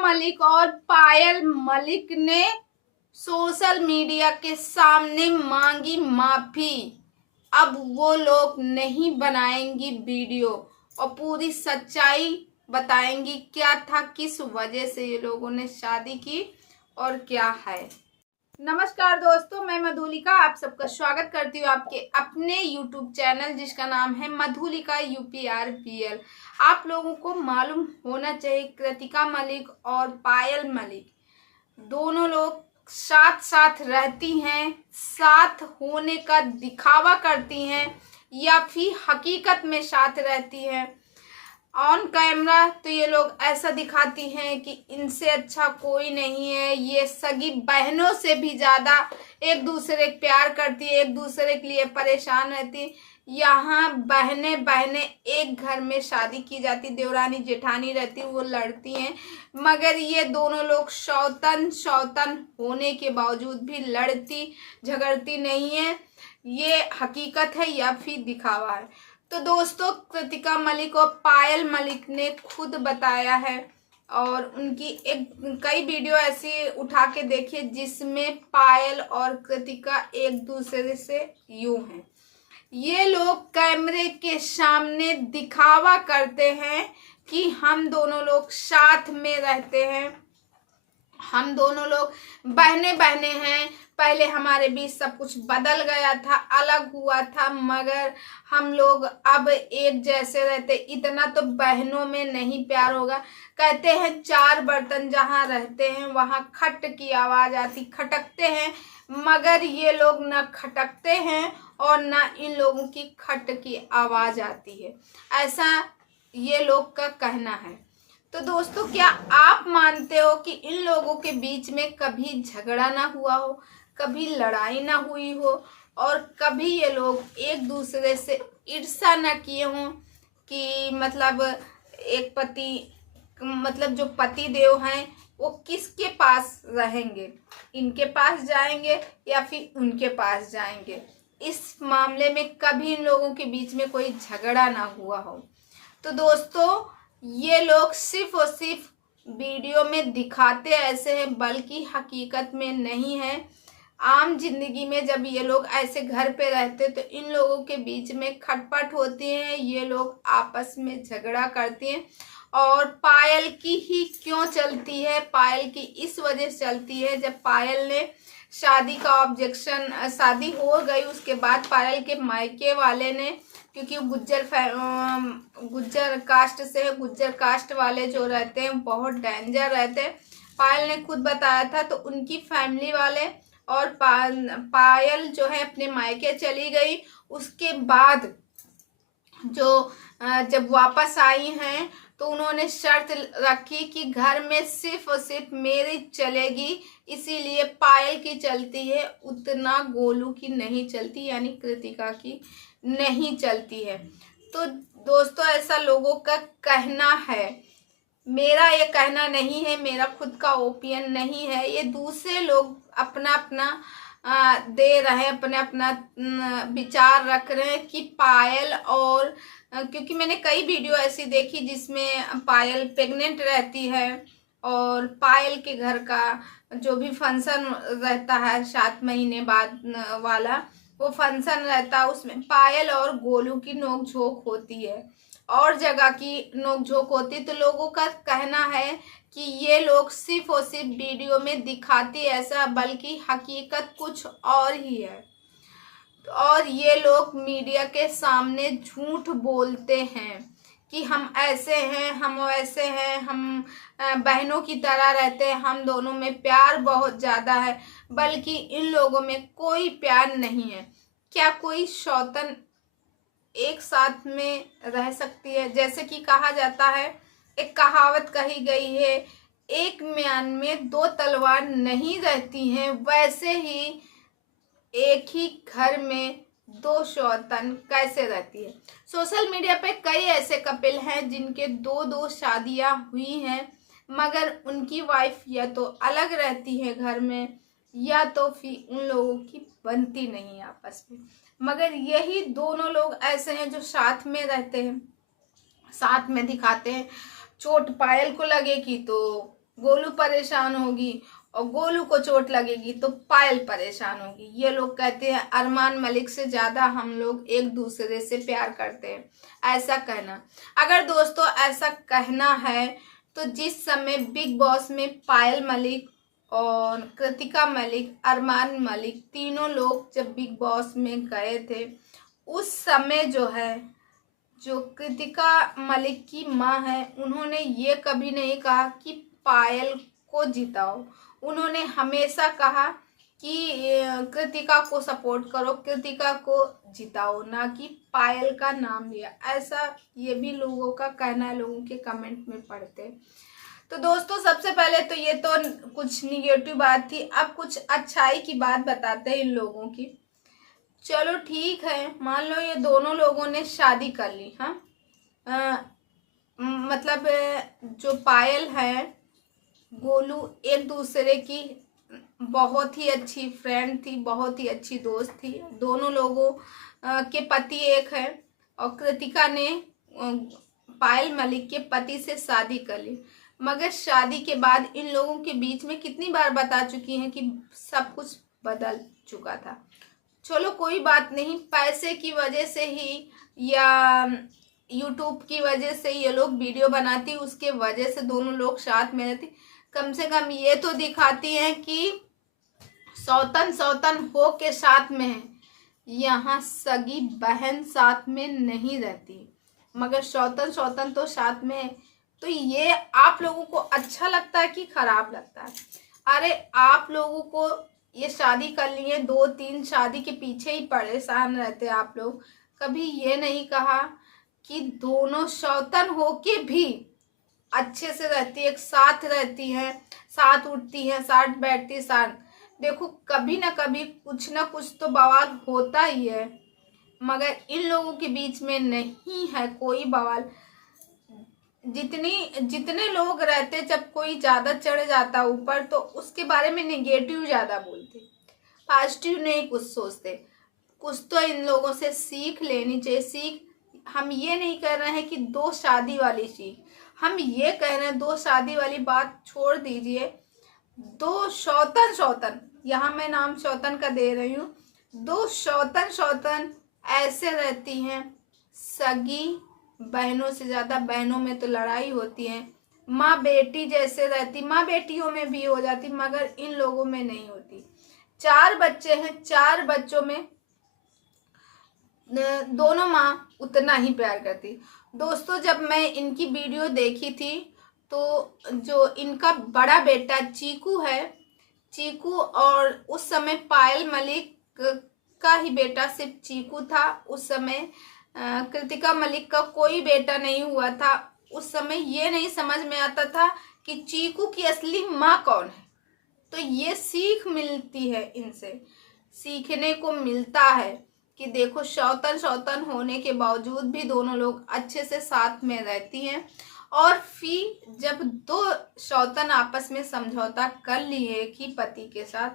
मलिक और पायल मलिक ने social media के सामने मांगी माफी। अब वो लोग नहीं बनाएंगी वीडियो और पूरी सच्चाई बताएंगी क्या था, किस वजह से ये लोगों ने शादी की और क्या है। नमस्कार दोस्तों, मैं मधुलिका आप सबका स्वागत करती हूँ आपके अपने YouTube चैनल जिसका नाम है मधुलिका UPRPL। आप लोगों को मालूम होना चाहिए कृतिका मलिक और पायल मलिक दोनों लोग साथ साथ रहती हैं, साथ होने का दिखावा करती हैं या फिर हकीकत में साथ रहती हैं। ऑन कैमरा तो ये लोग ऐसा दिखाती हैं कि इनसे अच्छा कोई नहीं है, ये सगी बहनों से भी ज़्यादा एक दूसरे को प्यार करती है, एक दूसरे के लिए परेशान रहती। यहाँ बहनें बहनें एक घर में शादी की जाती, देवरानी जेठानी रहती, वो लड़ती हैं, मगर ये दोनों लोग सौतन होने के बावजूद भी लड़ती झगड़ती नहीं है। ये हकीकत है या फिर दिखावा है। तो दोस्तों, कृतिका मलिक और पायल मलिक ने खुद बताया है और उनकी कई वीडियो ऐसी उठा के देखिए जिसमें पायल और कृतिका एक दूसरे से यूं हैं। ये लोग कैमरे के सामने दिखावा करते हैं कि हम दोनों लोग साथ में रहते हैं, हम दोनों लोग बहने बहने हैं। पहले हमारे बीच सब कुछ बदल गया था, अलग हुआ था, मगर हम लोग अब एक जैसे रहते। इतना तो बहनों में नहीं प्यार होगा। कहते हैं चार बर्तन जहाँ रहते हैं वहाँ खट की आवाज आती, खटकते हैं, मगर ये लोग न खटकते हैं और न इन लोगों की खट की आवाज आती है, ऐसा ये लोग का कहना है। तो दोस्तों, क्या आप मानते हो कि इन लोगों के बीच में कभी झगड़ा ना हुआ हो, कभी लड़ाई ना हुई हो और कभी ये लोग एक दूसरे से ईर्ष्या ना किए हों कि मतलब एक पति मतलब जो पति देव हैं वो किसके पास रहेंगे, इनके पास जाएंगे या फिर उनके पास जाएंगे। इस मामले में कभी इन लोगों के बीच में कोई झगड़ा ना हुआ हो। तो दोस्तों, ये लोग सिर्फ और सिर्फ वीडियो में दिखाते ऐसे हैं, बल्कि हकीकत में नहीं है। आम जिंदगी में जब ये लोग ऐसे घर पे रहते तो इन लोगों के बीच में खटपट होती है, ये लोग आपस में झगड़ा करती हैं। और पायल की ही क्यों चलती है? पायल की इस वजह से चलती है, जब पायल ने शादी का ऑब्जेक्शन, शादी हो गई उसके बाद पायल के मायके वाले ने, क्योंकि गुज्जर कास्ट से है, गुज्जर कास्ट वाले जो रहते हैं बहुत डेंजर रहते हैं, पायल ने खुद बताया था। तो उनकी फैमिली वाले और पायल जो है अपने मायके चली गई। उसके बाद जो जब वापस आई हैं तो उन्होंने शर्त रखी कि घर में सिर्फ और सिर्फ मेरी चलेगी, इसीलिए पायल की चलती है, उतना गोलू की नहीं चलती, यानी कृतिका की नहीं चलती है। तो दोस्तों, ऐसा लोगों का कहना है, मेरा ये कहना नहीं है, मेरा खुद का ओपिनियन नहीं है। ये दूसरे लोग अपना अपना दे रहे हैं, अपने अपना विचार रख रहे हैं कि पायल और क्योंकि मैंने कई वीडियो ऐसी देखी जिसमें पायल प्रेग्नेंट रहती है और पायल के घर का जो भी फंक्शन रहता है 7 महीने बाद वाला, वो फंक्शन रहता है, उसमें पायल और गोलू की नोकझोंक होती है और जगह की नोकझोंक होती है। तो लोगों का कहना है कि ये लोग सिर्फ और सिर्फ वीडियो में दिखाती ऐसा, बल्कि हकीकत कुछ और ही है। और ये लोग मीडिया के सामने झूठ बोलते हैं कि हम ऐसे हैं, हम वैसे हैं, हम बहनों की तरह रहते हैं, हम दोनों में प्यार बहुत ज़्यादा है, बल्कि इन लोगों में कोई प्यार नहीं है। क्या कोई सौतन एक साथ में रह सकती है? जैसे कि कहा जाता है, एक कहावत कही गई है, एक म्यान में 2 तलवार नहीं रहती हैं, वैसे ही एक ही घर में 2 सौतन कैसे रहती है। सोशल मीडिया पे कई ऐसे कपिल हैं जिनके 2-2 शादियां हुई हैं, मगर उनकी वाइफ या तो अलग रहती है घर में या तो फिर उन लोगों की बनती नहीं आपस में। मगर यही दोनों लोग ऐसे हैं जो साथ में रहते हैं, साथ में दिखाते हैं। चोट पायल को लगेगी तो गोलू परेशान होगी और गोलू को चोट लगेगी तो पायल परेशान होगी। ये लोग कहते हैं अरमान मलिक से ज्यादा हम लोग एक दूसरे से प्यार करते हैं, ऐसा कहना। अगर दोस्तों ऐसा कहना है तो जिस समय बिग बॉस में पायल मलिक और कृतिका मलिक, अरमान मलिक तीनों लोग जब बिग बॉस में गए थे, उस समय जो है, जो कृतिका मलिक की माँ है, उन्होंने ये कभी नहीं कहा कि पायल को जिताओ। उन्होंने हमेशा कहा कि कृतिका को सपोर्ट करो, कृतिका को जिताओ, ना कि पायल का नाम लिया। ऐसा ये भी लोगों का कहना है, लोगों के कमेंट में पढ़ते। तो दोस्तों सबसे पहले तो ये तो कुछ निगेटिव बात थी, अब कुछ अच्छाई की बात बताते हैं इन लोगों की। चलो ठीक है, मान लो ये दोनों लोगों ने शादी कर ली, हाँ, मतलब जो पायल है, गोलू एक दूसरे की बहुत ही अच्छी फ्रेंड थी, बहुत ही अच्छी दोस्त थी। दोनों लोगों के पति एक है और कृतिका ने पायल मलिक के पति से शादी कर ली। मगर शादी के बाद इन लोगों के बीच में कितनी बार बता चुकी हैं कि सब कुछ बदल चुका था। चलो कोई बात नहीं, पैसे की वजह से ही या यूट्यूब की वजह से ये लोग वीडियो बनाती, उसके वजह से दोनों लोग साथ में रहती। कम से कम ये तो दिखाती हैं कि सौतन सौतन हो के साथ में है। यहाँ सगी बहन साथ में नहीं रहती, मगर सौतन सौतन तो साथ में है। तो ये आप लोगों को अच्छा लगता है कि खराब लगता है? अरे आप लोगों को ये शादी कर लिए, 2-3 शादी के पीछे ही परेशान रहते आप लोग। कभी ये नहीं कहा कि दोनों सौतन होके भी अच्छे से रहती है, एक साथ रहती हैं, साथ उठती हैं, साथ बैठती, साथ। देखो कभी ना कभी कुछ ना कुछ तो बवाल होता ही है, मगर इन लोगों के बीच में नहीं है कोई बवाल। जितने लोग रहते, जब कोई ज्यादा चढ़ जाता ऊपर तो उसके बारे में नेगेटिव ज्यादा बोलते, पॉजिटिव नहीं कुछ सोचते। कुछ तो इन लोगों से सीख लेनी चाहिए। सीख हम ये नहीं कर रहे हैं कि 2 शादी वाली सीख, हम ये कह रहे हैं 2 शादी वाली बात छोड़ दीजिए, 2 सौतन सौतन, यहाँ मैं नाम सौतन का दे रही हूँ, 2 सौतन सौतन ऐसे रहती हैं। सगी बहनों से ज्यादा बहनों में तो लड़ाई होती है, माँ बेटी जैसे रहती, माँ बेटियों में भी हो जाती, मगर इन लोगों में नहीं होती। 4 बच्चे हैं, 4 बच्चों में दोनों माँ उतना ही प्यार करती। दोस्तों जब मैं इनकी वीडियो देखी थी तो जो इनका बड़ा बेटा चीकू है, चीकू, और उस समय पायल मलिक का ही बेटा सिर्फ चीकू था। उस समय कृतिका मलिक का कोई बेटा नहीं हुआ था। उस समय ये नहीं समझ में आता था कि चीकू की असली माँ कौन है। तो ये सीख मिलती है, इनसे सीखने को मिलता है कि देखो सौतन सौतन होने के बावजूद भी दोनों लोग अच्छे से साथ में रहती हैं। और फिर जब 2 सौतन आपस में समझौता कर लिए एक ही पति के साथ,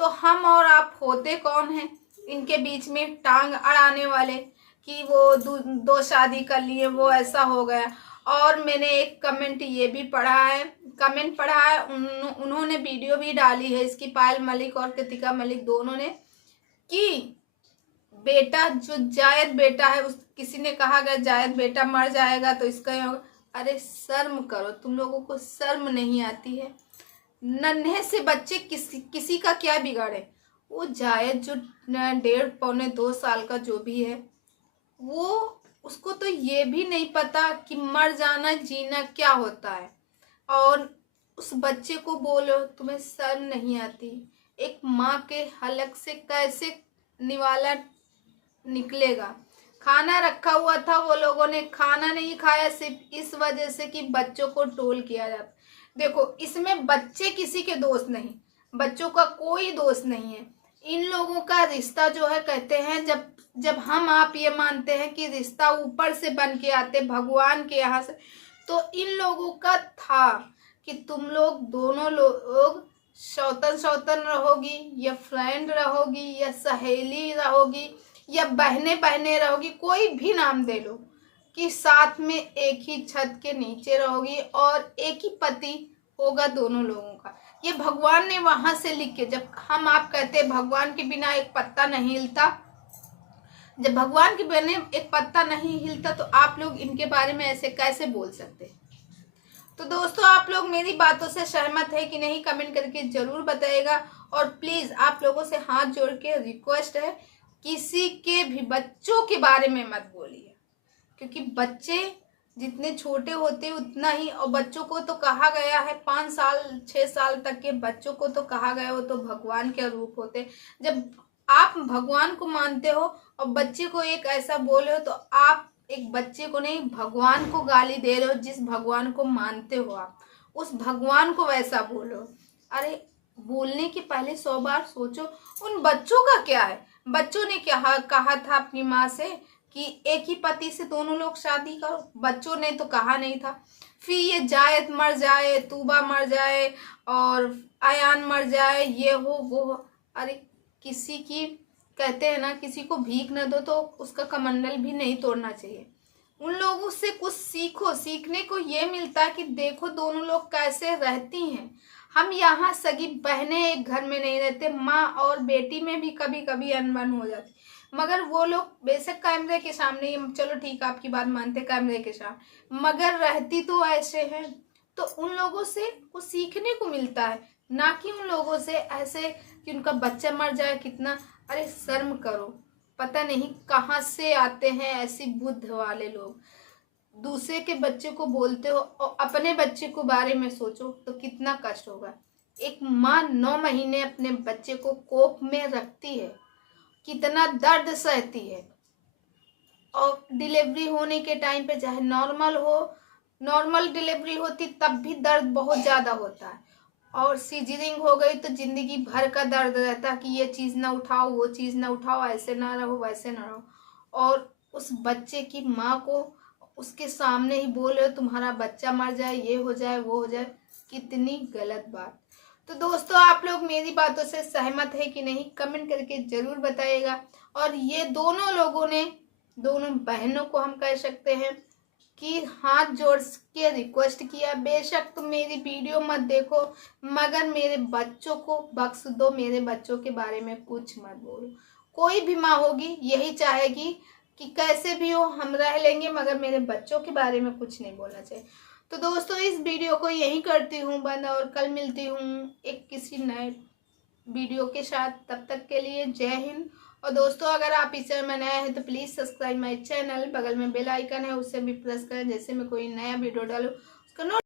तो हम और आप होते कौन हैं इनके बीच में टांग अड़ाने वाले कि वो 2 शादी कर लिए, वो ऐसा हो गया। और मैंने एक कमेंट ये भी पढ़ा है, उन्होंने वीडियो भी डाली है इसकी, पायल मलिक और कृतिका मलिक दोनों ने, कि बेटा जो जायद बेटा है, उस किसी ने कहा अगर जायद बेटा मर जाएगा तो इसका ही होगा। अरे शर्म करो, तुम लोगों को शर्म नहीं आती है? नन्हे से बच्चे किसी का क्या बिगाड़े? वो जायद जो 1.5-2 साल का जो भी है, वो उसको तो ये भी नहीं पता कि मर जाना जीना क्या होता है। और उस बच्चे को बोलो तुम्हें शर्म नहीं आती? एक माँ के हलक से कैसे निवाला निकलेगा? खाना रखा हुआ था, वो लोगों ने खाना नहीं खाया सिर्फ इस वजह से कि बच्चों को ट्रोल किया जाता। देखो इसमें बच्चे किसी के दोस्त नहीं, बच्चों का कोई दोस्त नहीं है। इन लोगों का रिश्ता जो है, कहते हैं जब हम आप ये मानते हैं कि रिश्ता ऊपर से बन के आते भगवान के यहाँ से, तो इन लोगों का था कि तुम लोग दोनों लोग सौतन सौतन रहोगी, या फ्रेंड रहोगी, या सहेली रहोगी, या बहने बहने रहोगी, कोई भी नाम दे लो, कि साथ में एक ही छत के नीचे रहोगी और एक ही पति होगा दोनों लोगों का। ये भगवान ने वहां से लिख के, जब हम आप कहते हैं भगवान के बिना एक पत्ता नहीं हिलता, जब भगवान के बिना एक पत्ता नहीं हिलता तो आप लोग इनके बारे में ऐसे कैसे बोल सकते हैं। तो दोस्तों आप लोग मेरी बातों से सहमत है कि नहीं, कमेंट करके जरूर बताइएगा। और प्लीज आप लोगों से हाथ जोड़ के रिक्वेस्ट है, किसी के भी बच्चों के बारे में मत बोलिए, क्योंकि बच्चे जितने छोटे होते उतना ही, और बच्चों को तो कहा गया है 5 साल 6 साल तक के बच्चों को तो कहा गया हो तो भगवान के रूप होते। जब आप भगवान को मानते हो और बच्चे को एक ऐसा बोले हो, तो आप एक बच्चे को नहीं भगवान को गाली दे रहे हो। जिस भगवान को मानते हो आप, उस भगवान को वैसा बोलो। अरे बोलने के पहले 100 बार सोचो। उन बच्चों का क्या है? बच्चों ने क्या कहा था अपनी माँ से कि एक ही पति से दोनों लोग शादी करो? बच्चों ने तो कहा नहीं था। फिर ये जायद मर जाए, तूबा मर जाए और अयान मर जाए, ये हो वो हो। अरे किसी की, कहते हैं ना, किसी को भीख न दो तो उसका कमंडल भी नहीं तोड़ना चाहिए। उन लोगों से कुछ सीखो। सीखने को ये मिलता है कि देखो दोनों लोग कैसे रहती हैं। हम यहाँ सगी बहनें एक घर में नहीं रहते, माँ और बेटी में भी कभी कभी अनबन हो जाती, मगर वो लोग बेशक कैमरे के सामने, चलो ठीक है आपकी बात मानते कैमरे के सामने, मगर रहती तो ऐसे हैं। तो उन लोगों से कुछ सीखने को मिलता है, ना कि उन लोगों से ऐसे कि उनका बच्चा मर जाए कितना। अरे शर्म करो। पता नहीं कहाँ से आते हैं ऐसी बुद्ध वाले लोग। दूसरे के बच्चे को बोलते हो और अपने बच्चे को बारे में सोचो तो कितना कष्ट होगा। एक माँ 9 महीने अपने बच्चे को कोख में रखती है, कितना दर्द सहती है। और डिलीवरी होने के टाइम पे चाहे नॉर्मल हो, नॉर्मल डिलीवरी होती तब भी दर्द बहुत ज़्यादा होता है, और सीजरिंग हो गई तो जिंदगी भर का दर्द रहता है कि ये चीज़ ना उठाओ, वो चीज़ ना उठाओ, ऐसे ना रहो, वैसे ना रहो। और उस बच्चे की माँ को उसके सामने ही बोल रहे हो तुम्हारा बच्चा मर जाए, ये हो जाए, वो हो जाए, कितनी गलत बात। तो दोस्तों आप लोग मेरी बातों से सहमत है कि नहीं, कमेंट करके जरूर बताइएगा। और ये दोनों लोगों ने, दोनों बहनों को हम कह सकते हैं कि हाथ जोड़ के रिक्वेस्ट किया, बेशक तुम मेरी वीडियो मत देखो, मगर मेरे बच्चों को बख्श दो, मेरे बच्चों के बारे में कुछ मत बोलो। कोई भी माँ होगी यही चाहेगी कि कैसे भी हो हम रह लेंगे, मगर मेरे बच्चों के बारे में कुछ नहीं बोलना चाहिए। तो दोस्तों इस वीडियो को यहीं करती हूँ बंद, और कल मिलती हूँ एक किसी नए वीडियो के साथ। तब तक के लिए जय हिंद। और दोस्तों अगर आप इस चैनल में नए हैं तो प्लीज़ सब्सक्राइब माय चैनल, बगल में बेल आइकन है उसे भी प्रेस करें, जैसे मैं कोई नया वीडियो डालूँ उसका